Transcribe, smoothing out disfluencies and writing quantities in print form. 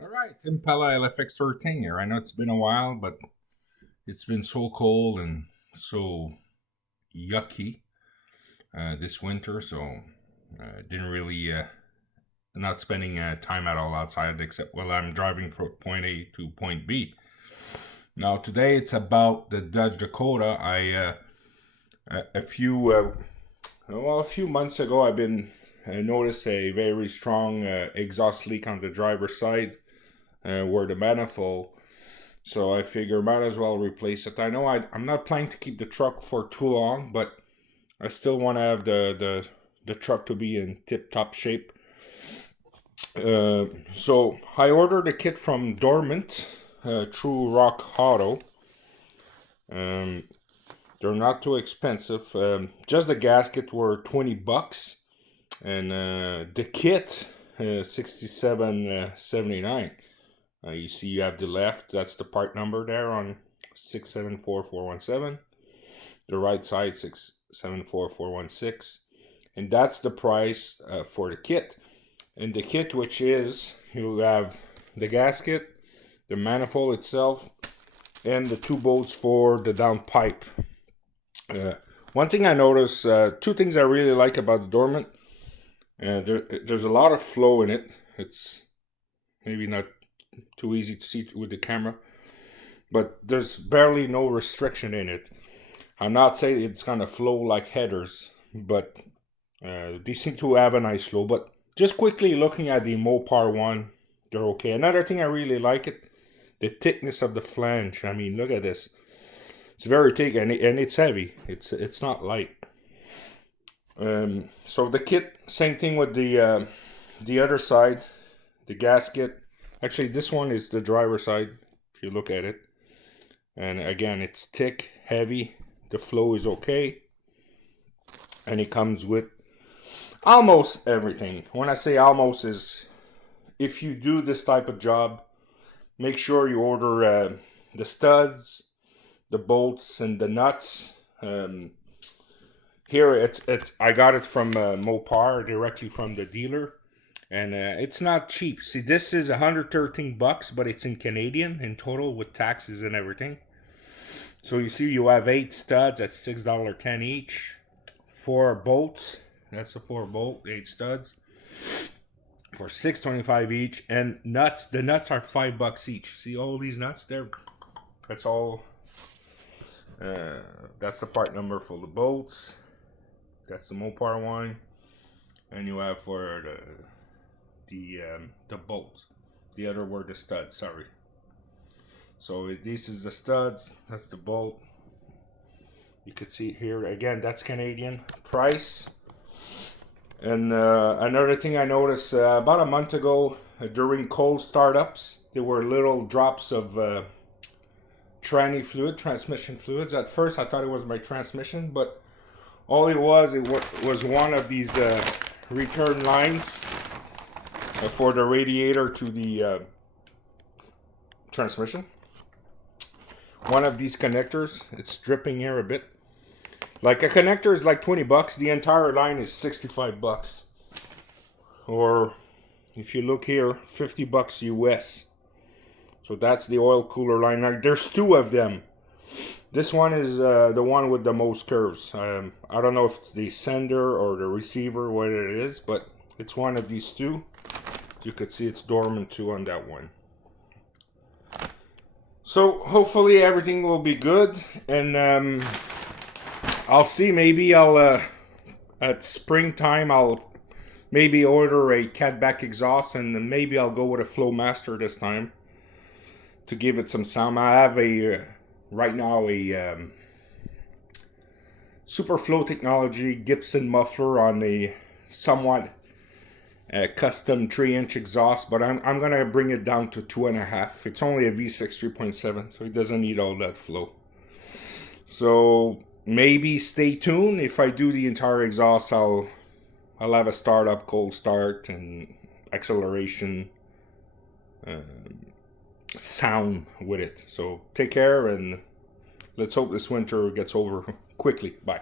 All right, Impala LFX13 here. I know it's been a while, but it's been so cold and so yucky this winter, so didn't really not spending time at all outside except while I'm driving from point A to point B. Now today it's about the Dodge Dakota. A few months ago I noticed a very strong exhaust leak on the driver's side where the manifold. So I figure might as well replace it. I know I'm not planning to keep the truck for too long, but I still want to have the truck to be in tip-top shape. So I ordered a kit from DORMAN through Rock Auto. They're not too expensive. Just the gasket were $20, and the kit $67.79. You see you have the left, that's the part number there on 674417. The right side 674416. And that's the price for the kit. And the kit, which is, you have the gasket, the manifold itself, and the two bolts for the downpipe. One thing I noticed, two things I really like about the DORMAN. There's a lot of flow in it. It's maybe not too easy to see with the camera, but there's barely no restriction in it. I'm not saying it's gonna flow like headers, but they seem to have a nice flow. But just quickly looking at the Mopar one, they're okay. Another thing I really like it, the thickness of the flange. I mean, look at this. It's very thick and it's heavy. It's not light. So the kit, same thing with the other side, the gasket. Actually, this one is the driver's side, if you look at it. And again, it's thick, heavy. The flow is okay. And it comes with almost everything. When I say almost is, if you do this type of job, make sure you order the studs, the bolts, and the nuts. Here, I got it from Mopar, directly from the dealer. And it's not cheap. See, this is $113, but it's in Canadian in total with taxes and everything. So you see, you have 8 studs at $6.10 each. 4 bolts. That's a 4 bolt, 8 studs for $6.25 each. And nuts. The nuts are $5 each. See all these nuts there? That's all. That's the part number for the bolts. That's the Mopar one. And you have for the bolt. The other were the studs, sorry. So this is the studs, that's the bolt. You could see here again, that's Canadian price. And another thing I noticed about a month ago during cold startups, there were little drops of tranny fluid, transmission fluids. At first I thought it was my transmission, but all it was one of these return lines for the radiator to the transmission. One of these connectors, it's dripping here a bit. Like a connector is like $20, the entire line is $65. Or if you look here, $50 US. So that's the oil cooler line. Now, there's 2 of them. This one is the one with the most curves. I don't know if it's the sender or the receiver, what it is, but it's one of these 2. You could see it's DORMAN 2 on that one. So hopefully everything will be good, and I'll see. Maybe I'll at springtime I'll maybe order a catback exhaust, and then maybe I'll go with a Flowmaster this time to give it some sound. I have a right now a Superflow Technology Gibson muffler on a somewhat custom 3-inch exhaust, but I'm gonna bring it down to 2.5. It's only a V6 3.7, so it doesn't need all that flow. So maybe stay tuned. If I do the entire exhaust, I'll have a startup, cold start, and acceleration sound with it. So take care, and let's hope this winter gets over quickly. Bye.